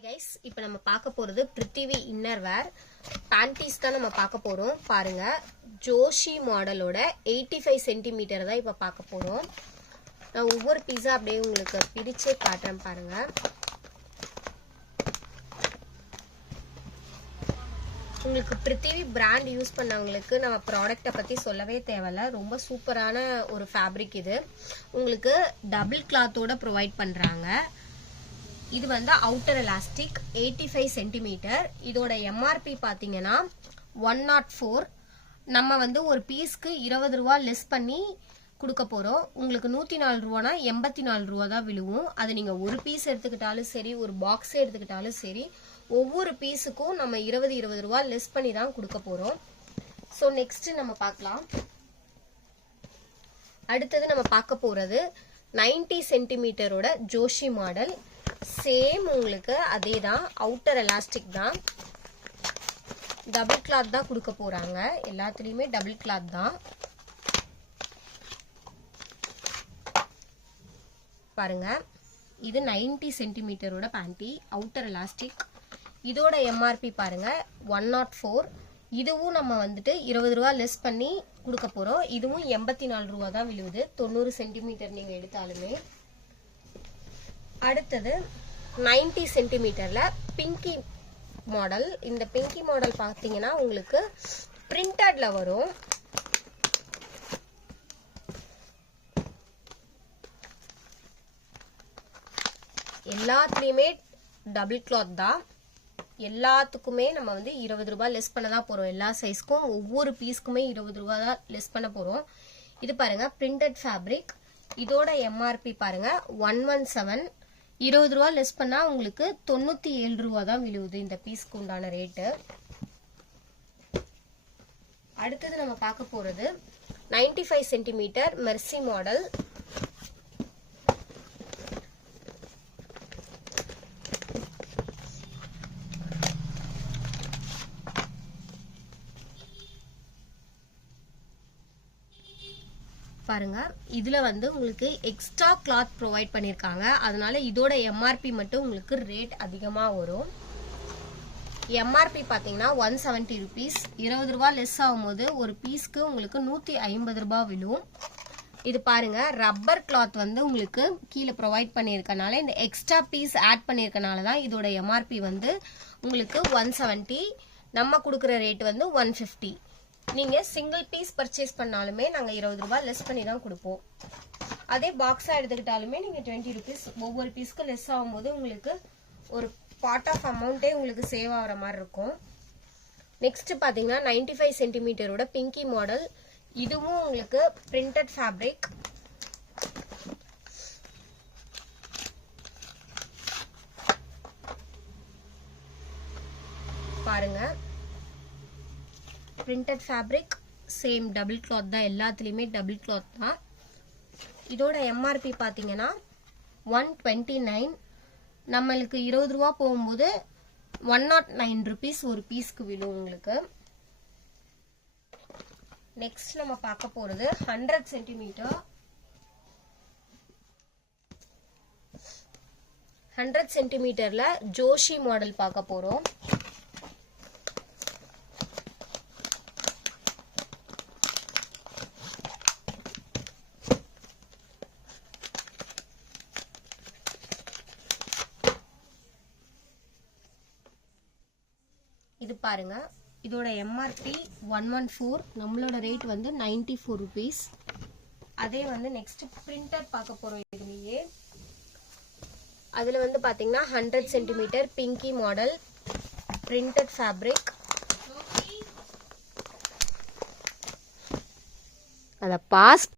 Hi guys, இப்போ நம்ம பார்க்க போறது பிருத்திவி இன்னர் வேர் பேண்டீஸ் தான் நம்ம பார்க்க போறோம். பாருங்க, ஜோஷி மாடலோட 85 சென்டிமீட்டர் தான் இப்போ பார்க்க போறோம். நான் ஒவ்வொரு பீஸா அப்படியே உங்களுக்கு பிரிச்சே காட்டுறேன் பாருங்க. உங்களுக்கு பிருத்திவி பிராண்ட் யூஸ் பண்ணவங்களுக்கு நம்ம ப்ராடக்ட்டை பற்றி சொல்லவே தேவையில்ல. ரொம்ப சூப்பரான ஒரு ஃபேப்ரிக் இது. உங்களுக்கு டபுள் கிளாத்தோட ப்ரொவைட் பண்ணுறாங்க. இது வந்து அவுட்டர் எலாஸ்டிக் 85 சென்டிமீட்டர். இதோட எம்ஆர்பி பார்த்தீங்கன்னா 104. நம்ம வந்து ஒரு பீஸ்க்கு 20 ரூபா லெஸ் பண்ணி கொடுக்க போகிறோம். உங்களுக்கு 104 ரூபானா 84 ரூபா தான் விழுவும். அது நீங்கள் ஒரு பீஸ் எடுத்துக்கிட்டாலும் சரி, ஒரு பாக்ஸே எடுத்துக்கிட்டாலும் சரி, ஒவ்வொரு பீஸுக்கும் நம்ம 20 ரூபா லெஸ் பண்ணி தான் கொடுக்க போகிறோம். ஸோ நெக்ஸ்ட் நம்ம பார்க்கலாம். அடுத்தது நம்ம பார்க்க போகிறது 90 சென்டிமீட்டரோட ஜோஷி மாடல். சேம் உங்களுக்கு அதே தான், அவுட்டர் எலாஸ்டிக் தான், டபுள் கிளாத் தான் கொடுக்க போறாங்க. எல்லாத்துலயுமே டபுள் கிளாத் தான். பாருங்க, இது 90 சென்டிமீட்டரோட பேண்டி, அவுட்டர் எலாஸ்டிக். இதோட எம்ஆர்பி பாருங்க 104. இதுவும் நம்ம வந்துட்டு 20 ரூபா லெஸ் பண்ணி கொடுக்க போறோம். இதுவும் 84 ரூபா தான் விழுவுது, 90 சென்டிமீட்டர் நீங்க எடுத்தாலுமே. அடுத்தது 90 சென்டிமீட்டர்ல பிங்கி மாடல். இந்த பிங்கி மாடல் பார்த்தீங்கன்னா உங்களுக்கு பிரிண்டட்ல வரும். எல்லாத்துலயுமே டபுள் கிளாத் தான். எல்லாத்துக்குமே நம்ம வந்து 20 ரூபாய் லெஸ் பண்ண தான் போறோம். எல்லா சைஸ்க்கும் ஒவ்வொரு பீஸ்க்குமே 20 ரூபாய் தான் லெஸ் பண்ண போறோம். இது பாருங்க, பிரிண்டட் ஃபேப்ரிக். இதோட எம்ஆர்பி பாருங்க 117. 20 ரூபா லெஸ் பண்ணா உங்களுக்கு 97 ரூபா தான் விழுவுது இந்த பீஸ்க்கு உண்டான ரேட்டு. அடுத்தது நம்ம பார்க்க போறது 95 சென்டிமீட்டர் மெர்சி மாடல். பாருங்க, இதுல வந்து உங்களுக்கு எக்ஸ்ட்ரா கிளாத் ப்ரொவைட் பண்ணிருக்காங்க. அதனால இதோட எம்ஆர்பி மட்டும் உங்களுக்கு ரேட் அதிகமா வரும். எம்ஆர்பி பாத்தீங்கன்னா 170 ருபீஸ். 20 ரூபாய் லெஸ் ஆகும்போது ஒரு பீஸ்க்கு உங்களுக்கு 150 ரூபாய் விழும். இது பாருங்க, ரப்பர் கிளாத் வந்து உங்களுக்கு கீழே ப்ரொவைட் பண்ணியிருக்கனால, இந்த எக்ஸ்ட்ரா பீஸ் ஆட் பண்ணியிருக்கனால தான் இதோட எம்ஆர்பி வந்து உங்களுக்கு 170. நம்ம கொடுக்குற ரேட் வந்து 150. நீங்க சிங்கிள் பீஸ் பர்ச்சேஸ் பண்ணாலுமே நாங்க 20 ரூபாய் லெஸ் பண்ணி தான் கொடுப்போம். அதே பாக்ஸா எடுத்துக்கிட்டாலுமே நீங்க 20 ருபீஸ் ஒவ்வொரு பீஸ்க்கு லெஸ் ஆகும்போது உங்களுக்கு ஒரு பார்ட் ஆஃப் அமௌண்ட்டே உங்களுக்கு சேவ் ஆகிற மாதிரி இருக்கும். நெக்ஸ்ட் பாத்தீங்கன்னா 95 சென்டிமீட்டரோட பிங்கி மாடல். இதுவும் உங்களுக்கு பிரிண்டட் ஃபேப்ரிக். பாருங்க, printed fabric, same double cloth தான். எல்லாத்துலேயுமே டபுள் கிளாத் தான். இதோட எம்ஆர்பி பார்த்தீங்கன்னா 129. நம்மளுக்கு 20 ரூபா போகும்போது 109 ருபீஸ் ஒரு பீஸ்க்கு விழும் உங்களுக்கு. நெக்ஸ்ட் நம்ம பார்க்க போறது 100 சென்டிமீட்டர். 100 சென்டிமீட்டர்ல ஜோஷி மாடல் பார்க்க போறோம். இது பாருங்க, இதோட எம்ஆர்பி 114. நம்மளோட ரேட் வந்து 94 ருபீஸ். அதே வந்து நெக்ஸ்ட் பிரிண்டட் பார்க்க போறோம். இதுலயே அதுல வந்து பாத்தீங்கன்னா 100 centimetre Pinki model, printed fabric. அத பாஸ்